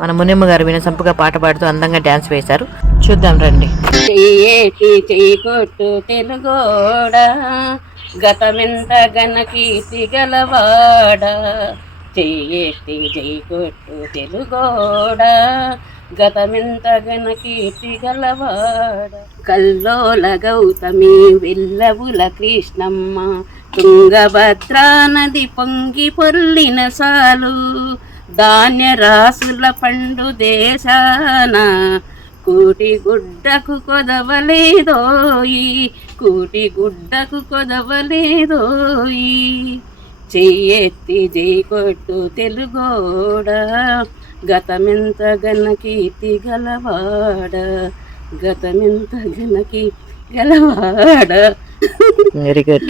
మన మునిమ్మ గారు వినసంపుగా పాట పాడుతూ అందంగా డ్యాన్స్ వేశారు. చూద్దాం రండి. చెయ్యి కొట్టు తెలుగోడా, గతమెంత గణకీర్తి గలవాడా. చెయ్యేటి చెయ్యి కొట్టు తెలుగోడా, గతమెంత గణకీర్తి గలవాడ. కల్లోల గౌతమి వెల్లవుల కృష్ణమ్మ, తుంగభద్రా నది పొంగి పొర్లిన సాలు. ధాన్య రాసుల పండు దేశాన కూటి గుడ్డకు కొదవలేదోయి, కూటి గుడ్డకు కొదవలేదోయి. చెయ్యెత్తి జై కొట్టు తెలుగోడా, గతమెంత గణకీర్తి గలవాడ, గతమెంత గణకీర్తి గలవాడ. Very good.